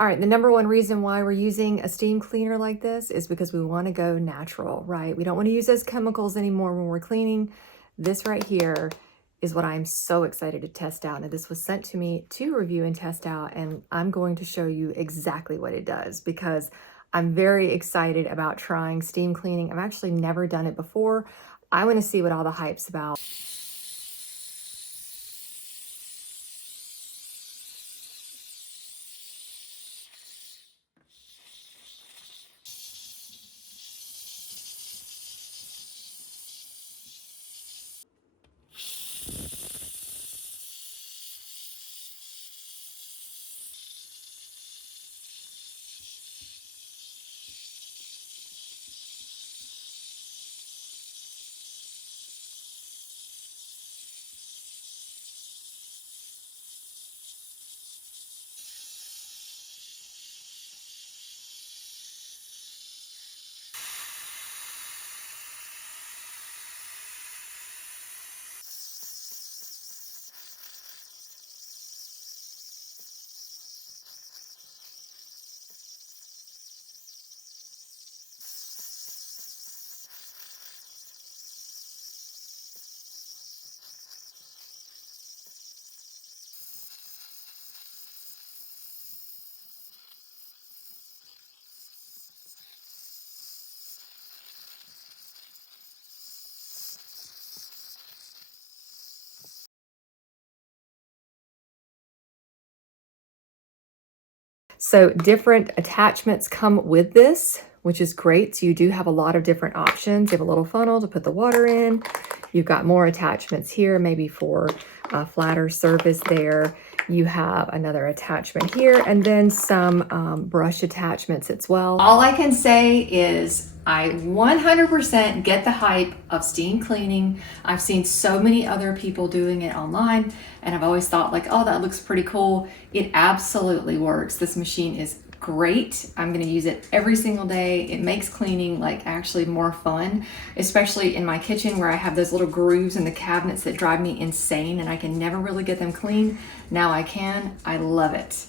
All right, the number one reason why we're using a steam cleaner like this is because we want to go natural, right? We don't want to use those chemicals anymore when we're cleaning. This right here is what I'm so excited to test out. Now, this was sent to me to review and test out, and I'm going to show you exactly what it does because I'm very excited about trying steam cleaning. I've actually never done it before. I want to see what all the hype's about. So different attachments come with this, which is great. So you do have a lot of different options. You have a little funnel to put the water in. You've got more attachments here, maybe for a flatter surface there. You have another attachment here, and then some brush attachments as well. All I can say is I 100% get the hype of steam cleaning. I've seen so many other people doing it online, and I've always thought like, oh, that looks pretty cool. It absolutely works. This machine is great. I'm going to use it every single day. It makes cleaning like actually more fun, especially in my kitchen where I have those little grooves in the cabinets that drive me insane and I can never really get them clean. Now I can. I love it.